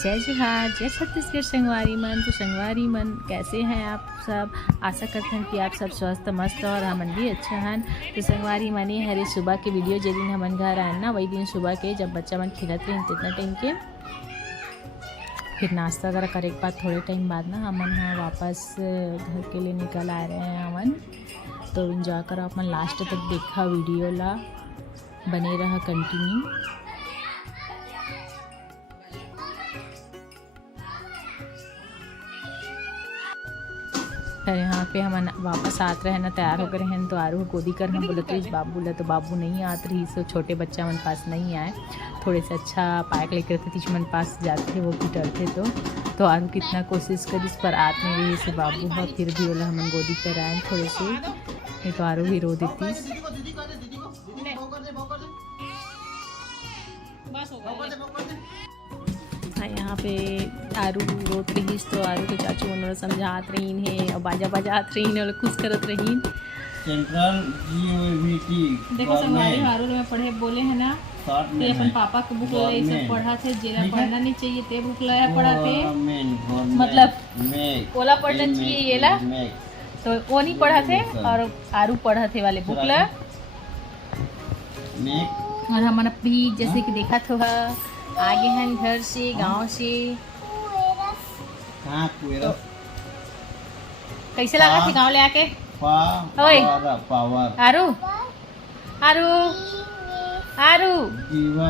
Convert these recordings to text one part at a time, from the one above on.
जय जोहार, जय छत्तीसगढ़ संगवारी मन। तो संगवारी मन कैसे हैं आप सब? आशा करते हैं कि आप सब स्वस्थ मस्त और हमन भी अच्छा हैं। तो संगवारी मनी हरे सुबह के वीडियो जिस दिन हमन घर आए ना वही दिन सुबह के जब बच्चा मन खेलत रहे तितना टाइम के फिर नाश्ता वगैरह करे के बाद थोड़े टाइम बाद ना हमन हाँ वापस घर के लिए निकल आ रहे हैं हमन। तो इंजॉय करो अपन लास्ट तक देखा वीडियो ला, बने रहा कंटिन्यू। फिर यहाँ पे हम वापस आते रहे ना तैयार होकर हैं तो आरू गोदी कर हम बोलते रही बाबू ला, तो बाबू नहीं आते रही सो छोटे बच्चा मन पास नहीं आए। थोड़े से अच्छा पार्क लेकर के तीच मन पास जाते थे वो भी डरते तो आरू कितना कोशिश करी पर आत नहीं रही से बाबू है फिर भी बोला हम गोदी कर आए थोड़े से नहीं तो आरू भी रो देती। यहाँ पे आरू रोत रही तो आरू के चाचू उन्होंने समझात रही है और बाजा बजात रही और खुश करत रही। सेंट्रल जीओवीटी देखो संगवारी आरू में पढ़े बोले है ना कि अपन पापा के बुक ले सब पढ़ा थे जेला पढ़ना नहीं चाहिए ते बुक लाया पढ़ा थे मतलब ओला पढ़ना चाहिए ये ला तो वो नहीं पढ़ा थे और आरू पढ़ा थे वाले बुक ला। और हमारा भी जैसे कि देखा तो आगे हैं घर से गांव से। तो कैसे लगा थे गांव ले आके? ओए आरू आरू आरू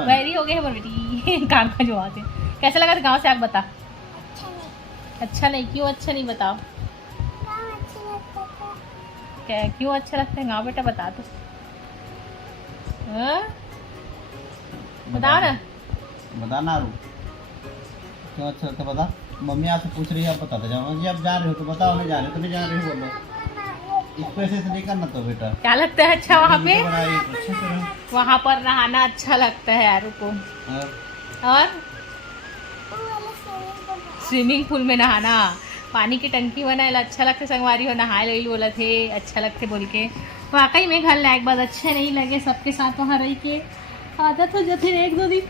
वैरी हो गए है बेटी काम का जो आते कैसे लगा था गांव से? आप बता। अच्छा नहीं क्यों अच्छा नहीं बताओ क्या क्यों अच्छा लगता है गांव बेटा बता तो बताओ ना बताना आरू क्यों अच्छा लगता बता। मम्मी आपसे पूछ रही है आप बताते जाओ जी आप जा रहे हो तो बताओ, नहीं जा रहे हो तो नहीं जा रहे हो बोलो। इस पैसे से नहीं करना तो बेटा क्या लगता है अच्छा वहाँ पे? वहाँ पर नहाना अच्छा लगता है आरू को और स्विमिंग पूल में नहाना पानी की टंकी बनाए अच्छा लगता संगवारी हो नहाए ले बोला थे अच्छा लगते बोल के। वाकई में घर लायक बात अच्छे नहीं लगे सबके साथ वहाँ रह के आदत हो जाती है एक दो दिन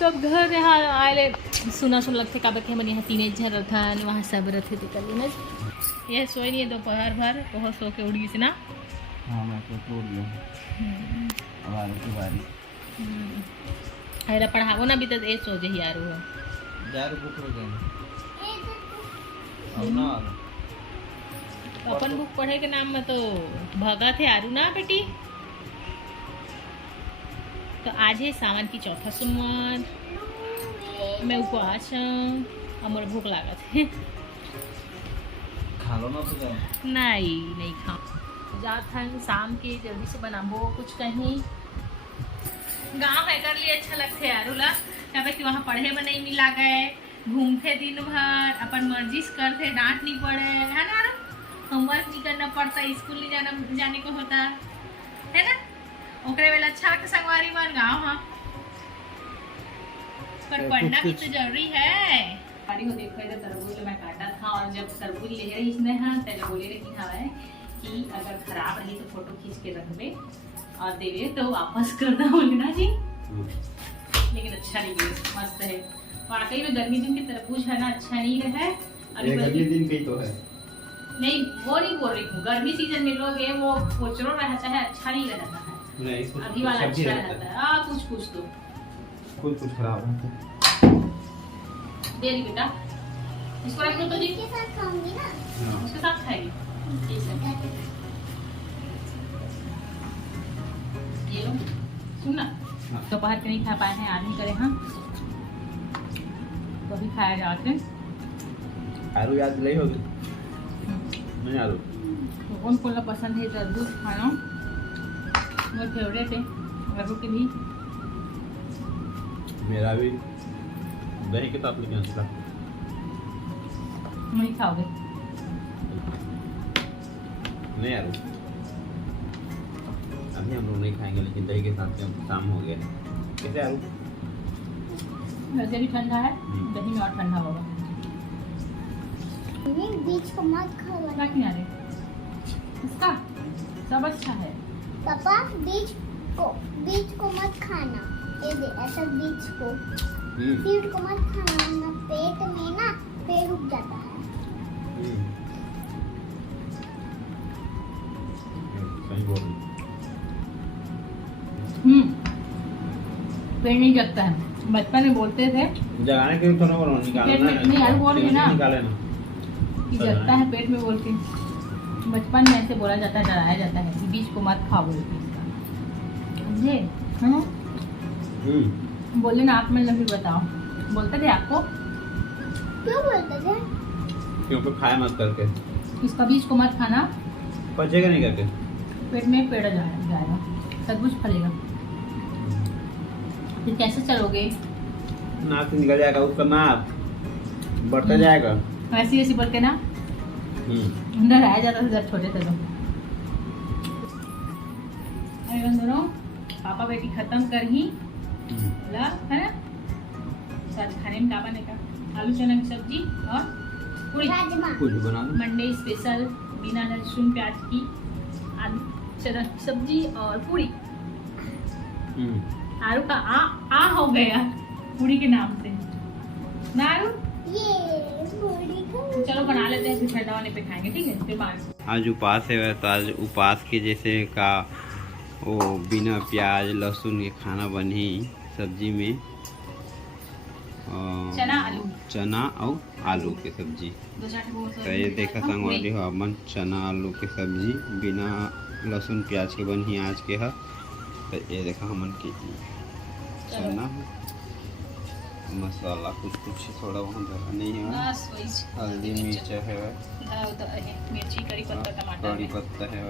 सब घर यहाँ आए सुना लगते का बच्चे मन यहाँ टीनेजर था वहाँ सब रहते थे कल ना ये सोई नहीं है दोपहर भर बहुत सो के उड़ गई ना। हाँ मैं तो उड़ गया अब आरू की बारी अरे पढ़ाओ ना भी तो ये सो जही आरू हो जार बुक हो गए अब ना अपन बुक पढ़े के नाम में तो भगा थे आरू ना बेटी। तो आज है सावन की चौथा सोमवार मैं उपवास हूँ और भूख लगा थे खा लो ना तो नहीं खाओ जाता शाम के जल्दी से बनाबो कुछ कहीं गाँव है कर लिए अच्छा लगते है आरू ला क्या कि वहाँ पढ़े में नहीं मिला गए घूमते दिन भर अपन मर्जी से करते डांट नहीं पड़े है ना होमवर्क नहीं करना पड़ता स्कूल नहीं जाने को होता है ना ओकरे वेला अच्छा लगता संगवारी मन गाँव हाँ पर पढ़ना भी तो जरूरी है। हो देखो इधर तरबूज मैं काटा था और जब तरबूज ले रही इसने हाँ पहले बोले रही है कि अगर खराब रही तो फोटो खींच के रख दे और देवे तो वापस कर दो बोलना जी लेकिन अच्छा नहीं है मस्त है वाकई में गर्मी दिन के तरबूज है ना अच्छा नहीं रहा अभी गर्मी दिन की तो है नहीं वो नहीं बोल रही हूँ गर्मी सीजन में लोग है वो कोचरो रहता है अच्छा नहीं रहता है अभी वाला अच्छा रहता है कुछ तो कुछ खराब है दे दी बेटा इसको रख दो तो जी के साथ खाऊंगी ना उसके साथ खाएगी ये लो सुन ना दोपहर के नहीं खा पाए हैं आदमी करे हाँ तो अभी खाया जाते आरू याद नहीं होगी नहीं आरू तो कौन कौन पसंद है तरबूज खाना मेरा फेवरेट है आरू के भी मेरा भी दही के साथ लेके आना नहीं खाओगे नहीं आरू अभी हम लोग नहीं खाएंगे लेकिन दही के साथ शाम हो गया कैसे आरू वैसे भी ठंडा है दही में और ठंडा होगा बीच को मत खाओ क्या किनारे इसका सब अच्छा है पापा बीच को मत खाना ये ऐसा बीच को सीड को मत खाना वरना पेट में ना पेट रुक जाता है। सही बोल रही। पेट नहीं जगता है। बचपन में बोलते थे जगाने के लिए थोड़ा बोलो, निकालना पेट में नहीं, आलू बोल रही ना निकाले ना। कि जगता है पेट में बोल के। बचपन में ऐसे बोला जाता है, डराया जाता है कि बीज को मत खाओ बोल के इसका, समझे? है ना? बोले ना आप, मतलब फिर बताओ, बोलते थे आपको? क्यों बोलते थे? क्योंकि खाया मत करके, इसका बीज को मत खाना, पचेगा नहीं करके। पेट में पेड़ जाएगा, सब कुछ फलेगा। फिर कैसे चलोगे? नाक से निकल जाएगा उसका, नाक बढ़ता जाएगा। ऐसी ऐसी बोल के ना डराया जाता था जब छोटे थे तो। अरे बंधुओं, पापा बेटी खत्म कर ही ला, है ना? तो आज खाने में क्या बनेगा? आलू चना की सब्जी और पूरी। राजमा। कुछ बना दो। मंडे स्पेशल बिना लहसुन प्याज की आलू चना की सब्जी और पूरी। आरू का आ हो गया पूरी के नाम से ना आरू? ये पूरी को तो चलो बना लेते हैं, फिर ठंडा होने पे खाएंगे, ठीक है? फिर बाद। आज उपास है, तो आज उपास के जैसे का वो बिना प्याज लहसुन के खाना बनी सब्जी में चना और आलू के सब्जी। तो ये देखा संगवारी हो अपन, चना आलू के सब्जी बिना लहसुन प्याज के बनी आज के है। तो ये देखा हमन के चना मसाला कुछ कुछ थोड़ा बहुत धरा नहीं है, हल्दी मिर्च है, मिर्ची करी पत्ता टमाटर कड़ी पत्ता है,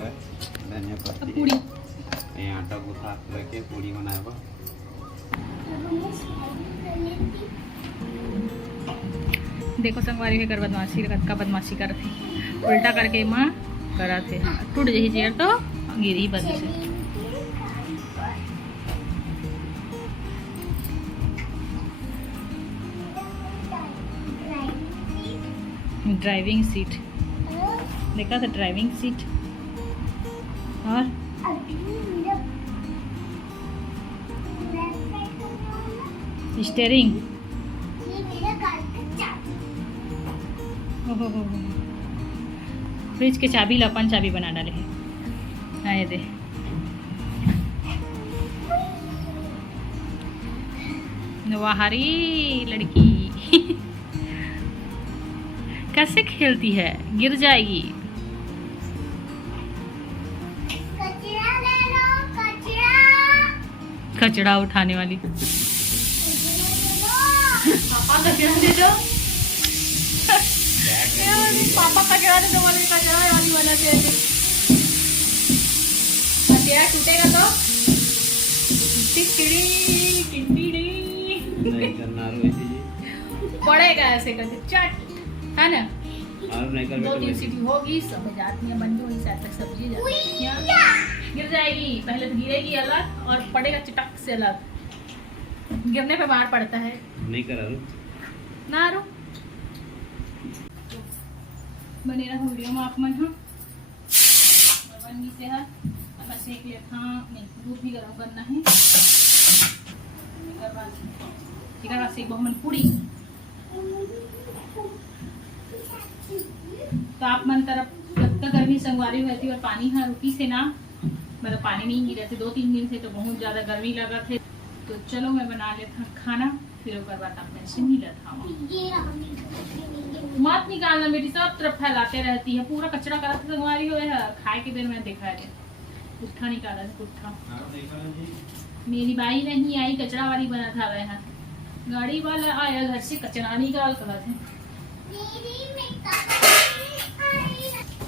धनिया पत्ती, पूरी ये आटा गूथा लेके पूरी बनाए बा। देखो संगवारी के कर बदमाशी का बदमाशी कर थे, उल्टा करके माँ करा थे, टूट जही चेयर तो गिरी बदी से। ड्राइविंग सीट देखा था, ड्राइविंग सीट और स्टीयरिंग। फ्रिज के चाबी लपन चाबी बना डाले हैं। आए दे नवाहारी लड़की कैसे खेलती है, गिर जाएगी। कचरा ले लो, कचरा। कचड़ा उठाने वाली। पापा कचरा दे दो, पापा कचरा दे दो, वाली कचरा वाली वाला दे दो। कचरा टूटेगा तो टिकड़ी टिकड़ी नहीं करना पड़ेगा ऐसे करके चट, है ना? और नहीं कर 2-3 सीटी होगी, समझ आती है, बन गई शायद तक सब्जी गिर जाएगी। पहले तो गिरेगी अलग और पड़ेगा चिटक से अलग। गिरने पे मार पड़ता है। नहीं करा ना रो बने रहा वीडियो में आप मन हो बनी से है अब सेक ले था, नहीं दूध भी गरम करना है। ठीक है, सेक बहुमन पूरी। तो आप मन तरफ जब तक गर्मी संगवारी रहती और पानी हाँ रुकी से ना, मतलब पानी नहीं गिरे थे 2-3 दिन से, तो बहुत ज्यादा गर्मी लगा थे। तो चलो मैं बना लेता खाना, फिर उसके बाद आपने से मिला था। मत निकालना बेटी, सब तरफ फैलाते रहती है, पूरा कचरा कराते संगवारी हो है। खाए के देर में देखा है पुट्ठा निकाला था, पुट्ठा। मेरी बाई नहीं आई, कचरा वाली बना था वह, गाड़ी वाला आया घर से कचरा निकाल कर थे।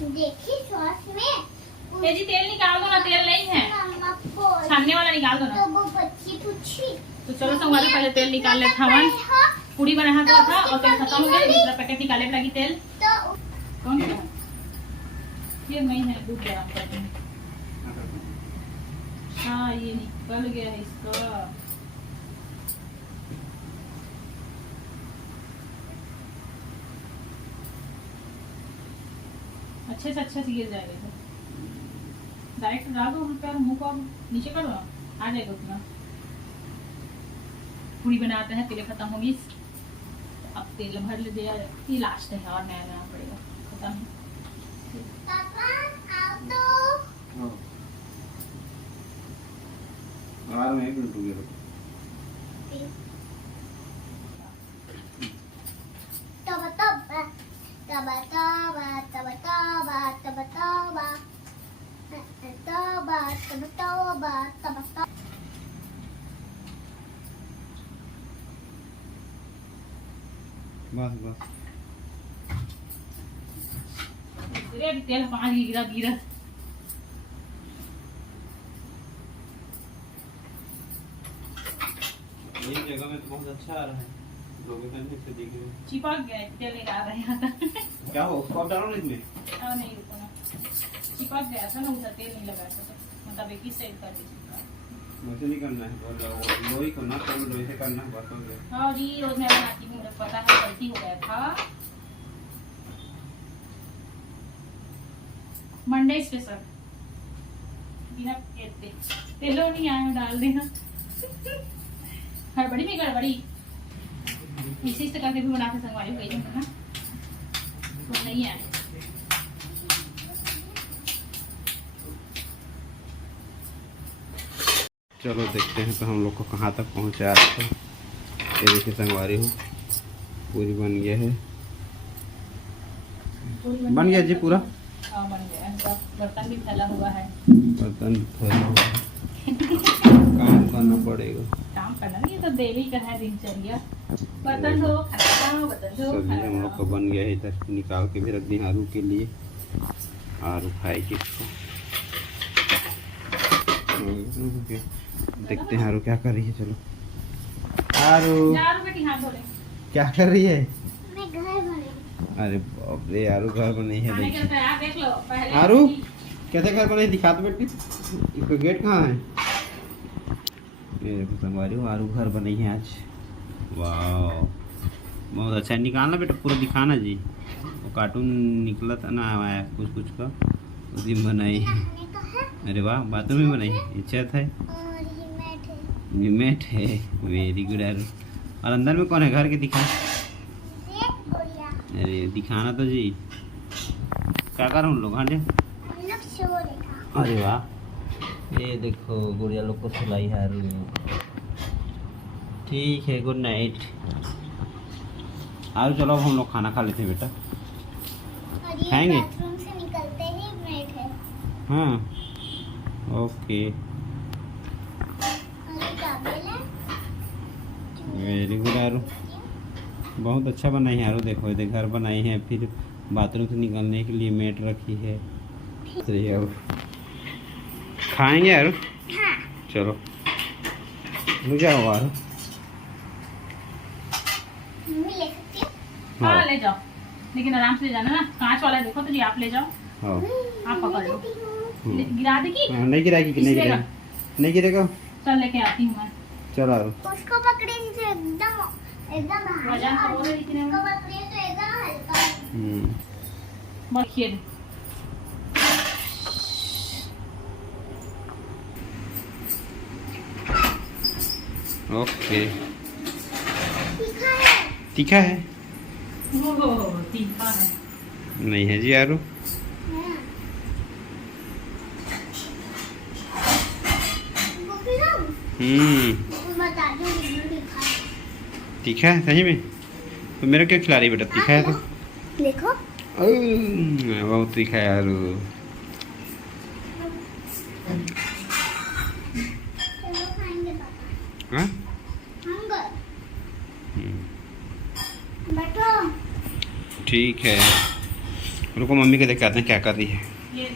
देखिए सॉस में जी तेल निकाल दो ना, तेल नहीं है, नमक छानने वाला निकाल दो ना। तो वो बच्ची पूछी तो चलो संगवारी पहले तेल निकाल ले था, पूरी बना था और तेल खत्म हो गया, दूसरा पैकेट निकाले लगी तेल। तो कौन सा? ये नहीं है, दूध गरम करते हैं। हाँ ये निकल गया है इसका। अच्छे से गिर जाएगा। डायरेक्ट डाल दो वहाँ पे, मुँह को नीचे करो, आ जाएगा उतना। पूरी बनाते हैं, तेल खत्म होगी, अब तेल भर ले दिया, ये लास्ट है और नया नया पड़ेगा, खत्म। पापा आओ तो और मैं एक मिनट रुकिए। तब तब तब तब तब तब तब तब तब तब बस बस अरे तेल पानी गिरा गिरा। एक जगह में तो बहुत अच्छा आ रहा है, लोकेशन ठीक से दिख रही है। चिपक गया, तेल नहीं आ रहा था। क्या हो उसको आप डालो ना इसमें। नहीं रुको ना, चिपक गया था ना, उधर तेल नहीं लगा था, मतलब एक ही साइड कर दीजिए। वैसे नहीं करना है, और लोही को ना तो लोही से करना है, बस हो गया। हाँ जी, रोज मैं बनाती हूँ, मुझे पता है, गलती हो गया था। मंडे स्पेशल बिना तेलो नहीं आया में डाल देना। हड़बड़ी में गड़बड़ी इसी तरह के भी बना के संगवारी कही ना, तो नहीं आए। चलो देखते हैं तो हम लोग को कहाँ तक पहुँचा रहे थे। ये देखिए संगवारी हो, पूरी बन गया है, बन गया जी पूरा। हाँ बन गया, बर्तन भी फैला हुआ है, बर्तन फैला हुआ है। काम करना पड़ेगा, काम करना नहीं, तो डेली का है दिनचर्या। बर्तन धो, खाना, बर्तन धो, सब्जी हम लोग का बन गया है, इधर निकाल के भी रख दी आलू के लिए, आलू खाएगी इसको। देखते हैं आरू क्या कर रही है। चलो आरू बेटी हाथ धो ले। क्या कर रही है? मैं घर बने। अरे बाप रे, आरू घर बनी है। खाने का तैयार देख लो पहले। आरू कैसे घर बनी दिखा दो बेटी, इसका गेट कहाँ है? ये देखो संगवारी हो, आरू घर बनी है आज। वाह बहुत अच्छा, निकालना बेटा पूरा दिखाना जी। वो कार्टून निकला था ना आया कुछ कुछ का, उसी में बनाई है। खाने का है अरे वाह बाथरूम में बनाई है, ये छत है, और ये मैट है। ये मैट है। वेरी गुड आरू। और अंदर में कौन है घर के दिखा? ये गुड़िया अरे दिखाना तो जी, क्या कर उन लोग? हाँ जी हम लोग सो रहे। अरे वाह, ये देखो गुड़िया लोग को सुलाई है आरू। ठीक है, गुड नाइट आरू। चलो अब हम लोग खाना खा लेते हैं बेटा। और ये खाएंगे? बाथरूम से निकलते ही मैट है। हाँ ओके, और ये टॉवेल है। वेरी गुड आरू, बहुत अच्छा बनाई है आरू। देखो इधर घर बनाई है, फिर बाथरूम से निकलने के लिए मेट रखी है। सही है, अब खाएंगे आरू। हाँ चलो रुक जाओ आरू। मम्मी ले सकती है। हाँ ले जाओ, लेकिन आराम से ले जाना ना, कांच वाला देखो तो जी, आप ले जाओ, हाँ आप पकड़ लो। हम्म। गिरा देगी? हाँ, नहीं गिराएगी, नहीं गिरेगा। गिरेगा, नहीं गिरेगा। चल लेके आती हूँ मैं। चलो आरू। उसको पकड़े तो एकदम वजन तो बोल रही थी ना। उसको पकड़े तो एकदम हल्का। बस ये ओके, तीखा है। तीखा है? ओह तीखा है। नहीं है जी आरू। हाँ। वो खिलाऊं? बता दो कितना तीखा है। तीखा है सही में? तो मेरा क्यों खिला रही बेटा? तीखा है तो देखो बहुत तीखा है आरू। चलो खाएंगे पापा। हाँ हम गए। बैठो। ठीक है, रुको मम्मी को दिखाते हैं क्या कर रही है। ये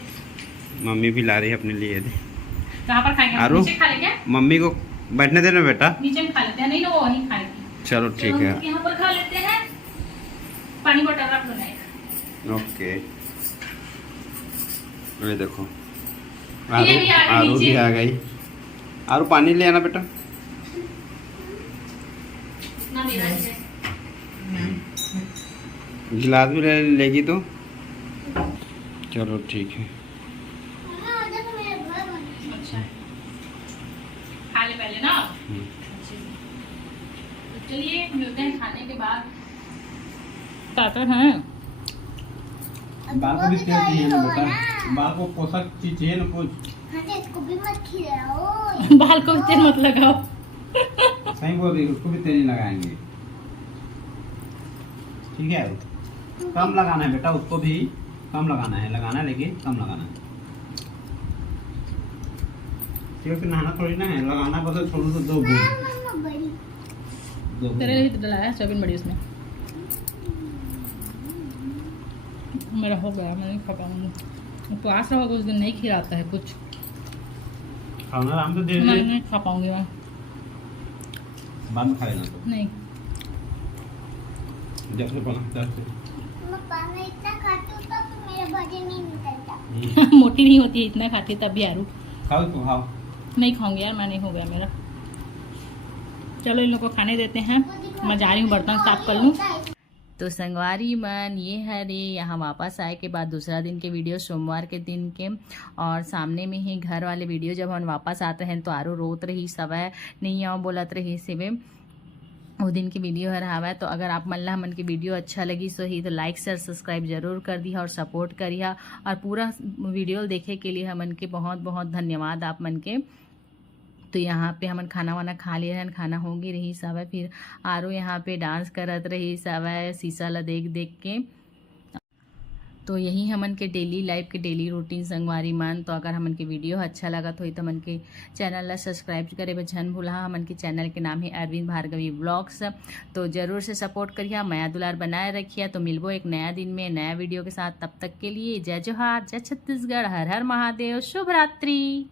मम्मी भी ला रही है अपने लिए। कहाँ पर खाएंगे? आरू? नीचे खा लेंगे? मम्मी को बैठने देना बेटा। नीचे में खा लेते हैं, नहीं ना वो वहीं खाएगी। चलो ठीक है, यहाँ पर खा लेते हैं। पानी बोतल रख लो नहीं। ओके। ये देखो ये भी आ गई आरू भी नीचे। आ गई। आरू पानी ले आना बेटा। ना मेरा ही है। गिलास भी लेगी तो चलो ठीक है। मम्मी उधर तो मेरा घर बना है। अच्छा खा ले पहले ना। हम्म। अच्छे से। चलिए मिलते हैं खाने के बाद। काटर हैं बाल को भी तेल चाहिए ना बेटा, बाल को पोषक चीज चाहिए ना कुछ। हाँ तो इसको भी मत खिलाओ। बाल को तेल मत लगाओ। सही बोल रही है, उसको भी तेल नहीं लगाएंगे, ठीक है। कम लगाना है बेटा, उसको भी कम लगाना है लेकिन कम लगाना है, क्योंकि नहाना थोड़ी ना है, लगाना बस छोड़ो तो 2 बूंद। मम्मा बड़ी 2 तेरे लिए तो डलाया सोयाबीन बड़ी उसमें। मेरा हो गया, मैं नहीं खा पाऊंगी। उपवास रहोगे उस दिन नहीं खिलाता है कुछ, खाना आराम से दे मैं दे, नहीं खा पाऊंगी मैं। बाद में खा लेना तो नहीं जैसे बना जैसे। पापा मैं इतना खाती हूँ तब तो मेरा वजन नहीं निकलता। मोटी नहीं होती है इतना खाती तब भी यारू। खाओ तो खाओ। नहीं खाऊंगी यार, मैं नहीं, हो गया मेरा। चलो इन लोग को खाने देते हैं, मैं जा रही हूँ बर्तन साफ कर लूँ। तो संगवारी मन ये है रे, यहाँ वापस आए के बाद दूसरा दिन के वीडियो सोमवार के दिन के, और सामने में ही घर वाले वीडियो जब हम वापस आते हैं तो आरो रोत रही सब है नहीं आओ बोलत रही सिवे वो दिन की वीडियो है रहा है। तो अगर आप मन ला हमन की वीडियो अच्छा लगी सो ही तो लाइक शेयर सब्सक्राइब जरूर कर दिया और सपोर्ट करिए, और पूरा वीडियो देखे के लिए हमन के बहुत बहुत धन्यवाद आप मन के। तो यहाँ पे हमन खाना वाना खा लिए रहन, खाना होगी रही सब है, फिर आरो यहाँ पे डांस करत रही सब है शीशा ला देख देख के। तो यही हमन के डेली लाइफ के डेली रूटीन संगवारी मन। तो अगर हमन के वीडियो अच्छा लगा तो हमन के चैनल ला सब्सक्राइब करे बझन भूला। हमन के चैनल के नाम है अरविंद भार्गवी ब्लॉग्स। तो जरूर से सपोर्ट करिए, माया दुलार बनाए रखिए। तो मिलबो एक नया दिन में नया वीडियो के साथ, तब तक के लिए जय जोहार, जय छत्तीसगढ़, हर हर महादेव, शुभ रात्रि।